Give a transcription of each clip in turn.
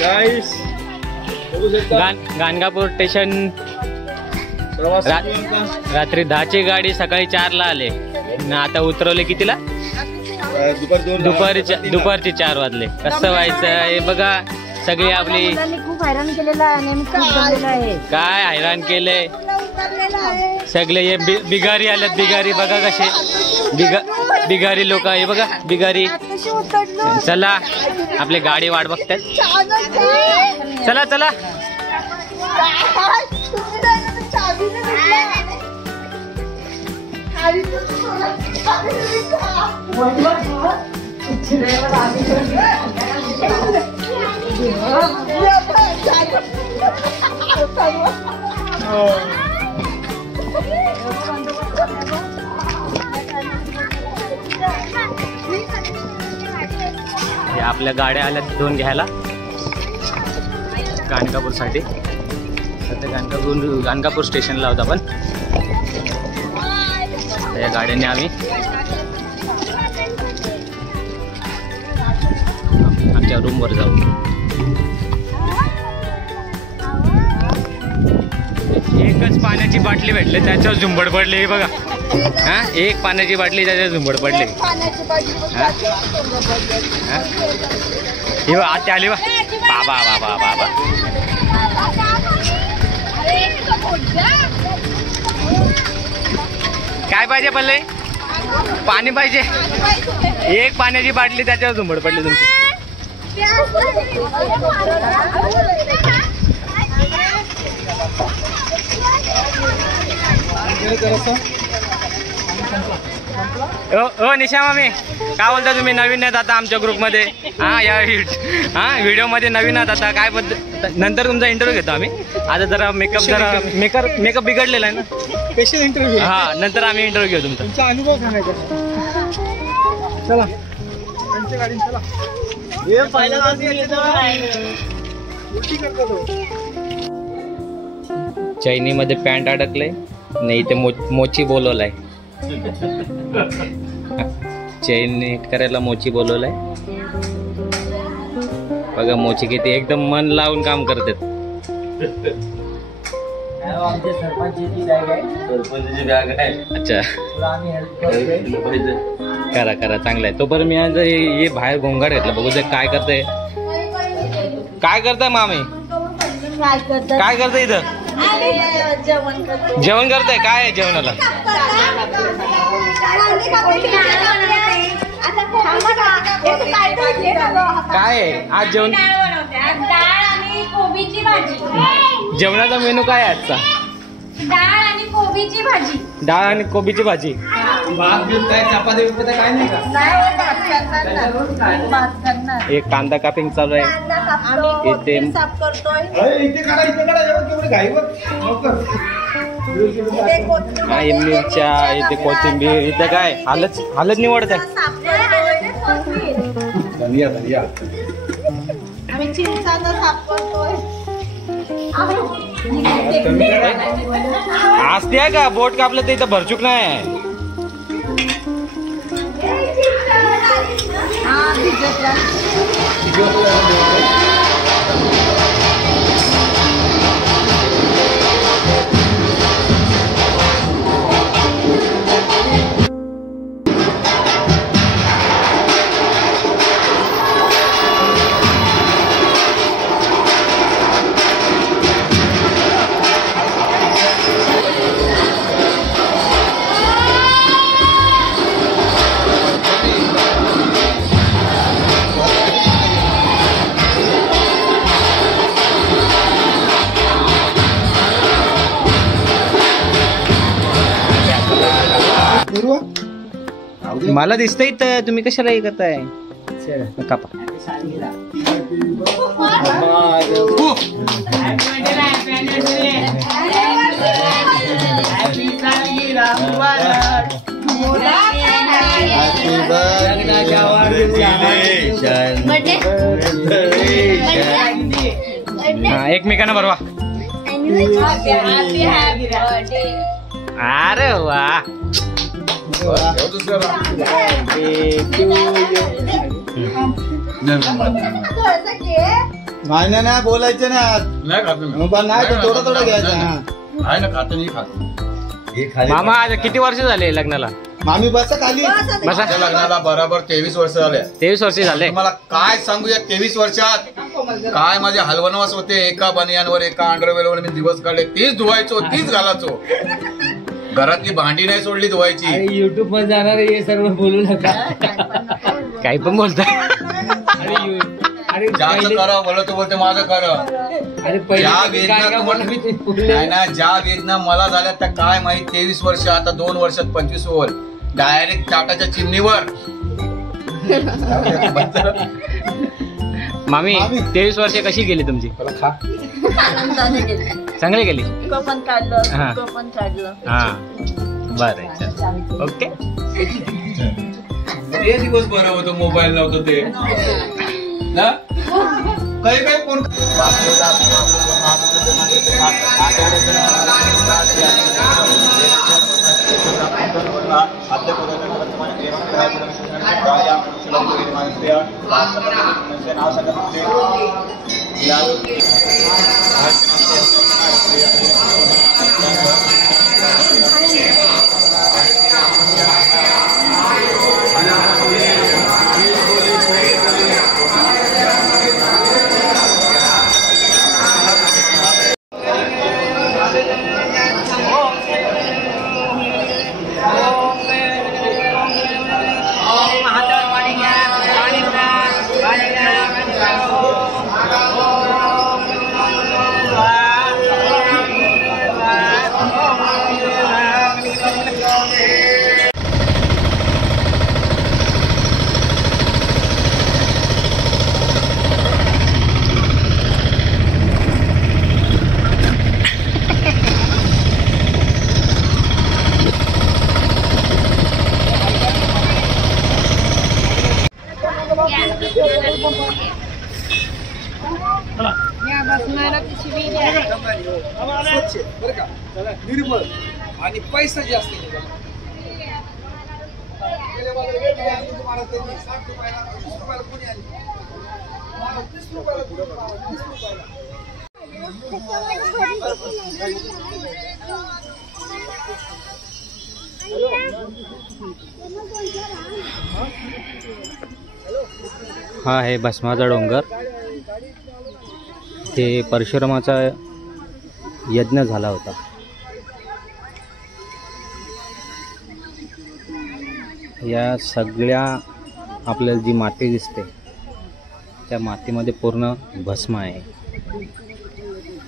Guys Ganagapur station रात्री 10ची गाडी सकाळी 4ला आले. आता उतरवले कितीला? दुपारची 4 वाजले. कसं व्हायचं हे बघा. सगळी आपली खूप हैराण केलेला आहे. काय हैराण केले सगळे. हे बिगारी आलेत. बिगारी बघा कसे बिगारी लोक आहे बघा. बिगारी. चला आपली गाडी वाट बघतात. चला चला. आपल्या गाड्या आल्या 2 घ्यायला गाणगापूर साठी. सध्या गाणगापूर स्टेशनला होता आपण. या गाड्याने आम्ही आमच्या रूमवर जाऊ. एकच पाण्याची बाटली भेटली त्याच्यावर झुंबड पडली बघा. हा एक पाण्याची बाटली त्याच्यावर झुंबड पडली. ही आत्या आली बा. बाबा बाबा बाबा. काय पाहिजे पल्ले? पाणी पाहिजे. एक पाण्याची बाटली त्याच्यावर झुंबड पडली तुमची. ओ निशा मामी काय बोलता तुम्ही? नवीन आहेत आता आमच्या ग्रुपमध्ये. या व्हिडिओ मध्ये नवीन आहात आता. काय नंतर तुमचा इंटरव्ह्यू घेतो आम्ही. आता जरा मेकअप बिघडलेला आहे ना. Special interview. नंतर आम्ही इंटरव्ह्यू घेऊ तुमचा अनुभव सांगायचा. चला चैनी मध्ये पॅन्ट अडकले नाही. ते मोची बोलवलाय. चैन नीट करायला मोची बोलवलाय. बघा मोची किती एकदम मन लावून काम करतात. अच्छा करा करा चांगलं आहे. तोपर्यंत मी आज हे बाहेर घोंगाड घेतलं. बघू दे काय करते. काय करताय मामी? काय करताय इथं? जेवण करताय. काय आहे जेवणाला? काय आहे आज जेवण? जेवणाचा मेनू काय आहे आजचा? डाळ आणि कोबीची भाजी. डाळ आणि कोबीची भाजी. एक कांदा कापिंग चालू आहे इथे. मिरच्या इथे कोथिंबीर इथे काय हालत निवडत आहे. असते आहे का? बोट कापलं तर इथं भरचूक नाही. मला दिसतंय इथं. तुम्ही कशाला हे करताय? कापा. एकमेकांना बरवा. अरे वा. नाही नाही बोलायचं नाही खातो मी. नाही थोडं थोडं घ्यायचं आहे ना खातो नाही खातो. मामा आज किती वर्ष झाले लग्नाला? मामी बस खाली बसा. माझ्या लग्नाला बरोबर 23 वर्ष झाले. 23 वर्ष झाले. तुम्हाला काय सांगू या 23 वर्षात काय माझे हलवनवास होते. एका बनियांवर एका अंडरवेलवर मी दिवस काढले. तीच धुवायचो तीच घालायचो. घरातली भांडी नाही सोडली धुवायची. युट्यूब मध्ये जाणार हे सर्व बोलू नका. काही पण बोलताय. ज्याचं करा बोलतो बोलते माझं करा. ज्या वेदना ज्या वेदना मला झाल्या त्या काय माहित. 23 वर्ष आता 2 वर्षात 25 वर डायरेक्ट ताटाच्या चिमणीवर. मामी 23 वर्ष कशी गेली तुमची? चांगली गेली. हा हा बरं ओके. ते दिवस बरं होतं मोबाईल नव्हतं ते ना. काही काही फोन निर्मळ आणि पैसा जास्त. हा आहे भस्माचा डोंगर. ते परशुरामाचा यज्ञ झाला होता. या सगळ्या आपल्याला जी माती दिसते त्या मातीमध्ये पूर्ण भस्म आहे.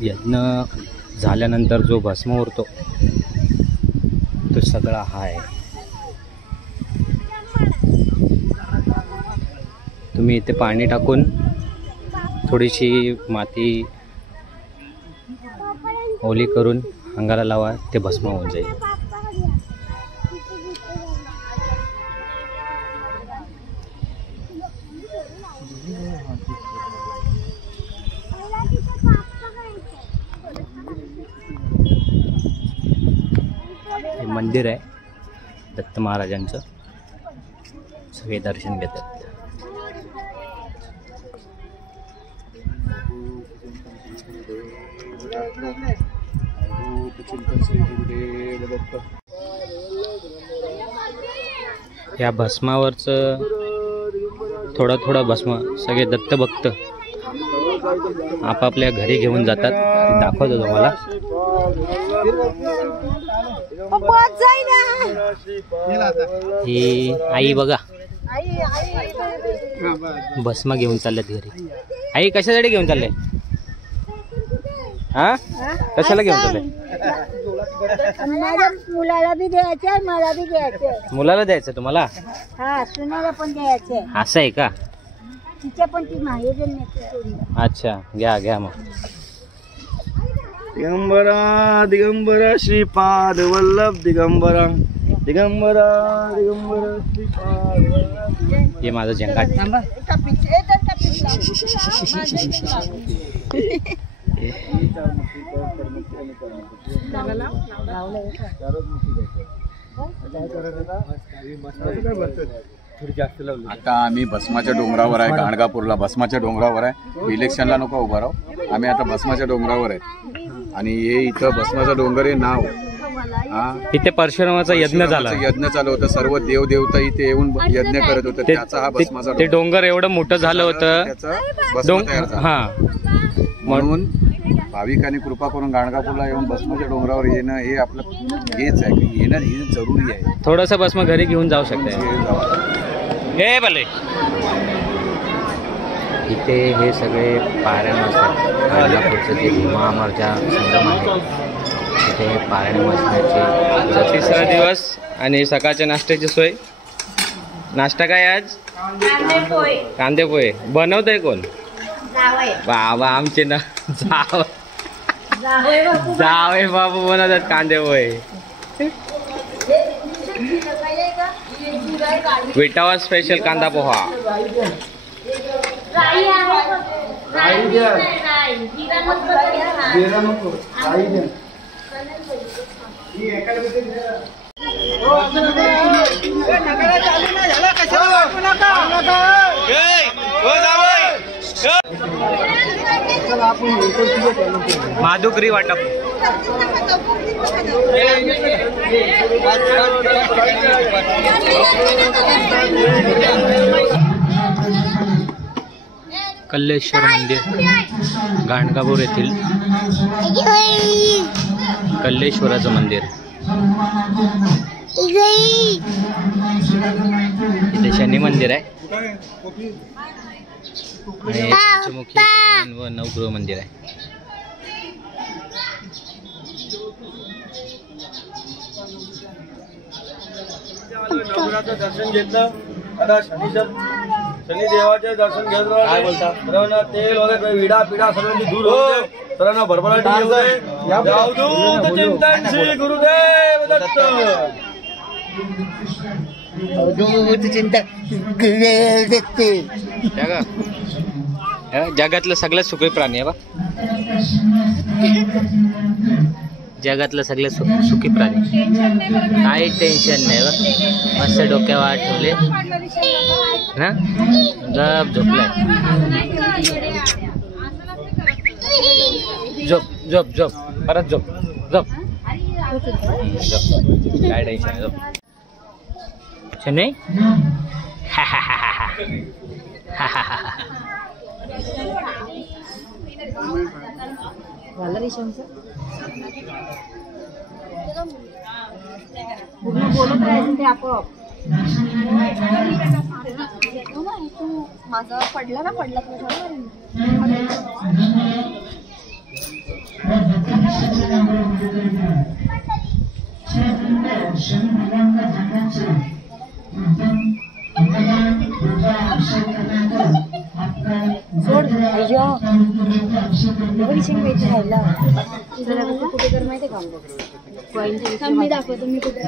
यज्ञ झाल्यानंतर जो भस्म उरतो तो सगळा हा आहे. तुम्ही इथे पाणी टाकून थोडीशी माती ओली करून अंगाला लावा, ते भस्म होऊन जाईल. हे मंदिर आहे दत्त महाराजांचं. सगळे दर्शन घेतात. या भस्मावरचं थोडा थोडा भस्म सगळे दत्त भक्त आपापल्या घरी घेऊन जातात. ते दाखवतो तुम्हाला. ही आई बघा भस्म घेऊन चालल्यात घरी. आई कशासाठी घेऊन चालले? हा कशाला घेऊन चालले? मुलाला बी द्यायचंय, मला बी द्यायचंय. मुलाला द्यायचं तुम्हाला? हा सुनाला पण द्यायचंय. असं आहे का? तिच्या पण ती माहेर नेते. अच्छा घ्या घ्या मग. दिगंबरा दिगंबरा श्रीपाद वल्लभ दिगंबरा दिगंबरा दिगंबरा श्रीपाद वल्लभ. हे माझं जंगाट. थोडी जास्त लावली. आता आम्ही भस्माच्या डोंगरावर आहे, गाणगापूरला भस्माच्या डोंगरावर आहे. इलेक्शनला नको उभा राहू, आम्ही आता भस्माच्या डोंगरावर आहे. आणि हे इथं भस्माचं डोंगर हे नाव इथे परशुरामाचा यज्ञ झाला. यज्ञ चालू होतं, सर्व देव देवता इथे येऊन यज्ञ करत होते. त्याचा हा भस्माचा ते डोंगर एवढं मोठं झालं होतं. त्याचा भस्म तयार झाला. हा म्हणून भाविकांनी कृपा करून गाणगापूरला येऊन भस्माच्या डोंगरावर येणं हे आपलं हेच आहे की येणं हे जरुरी आहे. थोडंसं भस्म घरी घेऊन जाऊ शकते. हे भले इथे हे सगळे पारायण असतात. गाणगापूरचं जे महामार्जा संगम आहे तिथे पारायण बसण्याचे 3रा दिवस. आणि सकाळच्या नाश्त्याची सोय. नाश्ता काय आज? कांदे पोहे. बनवत आहे कोण? बाबा आमचे ना जावे बाबू बनवतात कांदे पोहे. विटावा स्पेशल कांदा पोहा. माधुकरी वाटप. कल्लेश्वर मंदिर गाणगापूर येथील कल्लेश्वराचं मंदिर. इथे शनी मंदिर आहे आणि पंचमुखी व नवगृह मंदिर आहे. नवग्रहाचं दर्शन घेतलं. आता शनी देवाचे दर्शन घेत काय बोलता? सर्वांना तेल वगैरे विडा पिडा सगळ्यांची दूर होते. सर्वांना भरभराटी येऊ दे. अवधूत चिंतन श्री गुरुदेव दत्त. जगातलं सगळ्यात सुखी प्राणी आहे बा. जगातलं सगळ्यात सुखी प्राणी. काही टेन्शन नाही बा. मस्त डोक्यावर हात ठेवले ना गप झोपलाय. झोप झोप झोप परत झोप झोप. काय टेन्शन आहे. झोप नाही. पूर्ण बोलत राहायचं ते आपोआप. माझा पडला ना पडला सोड अय्या राहिला कुठे तर माहिती का मी दाखवतो मी कुठे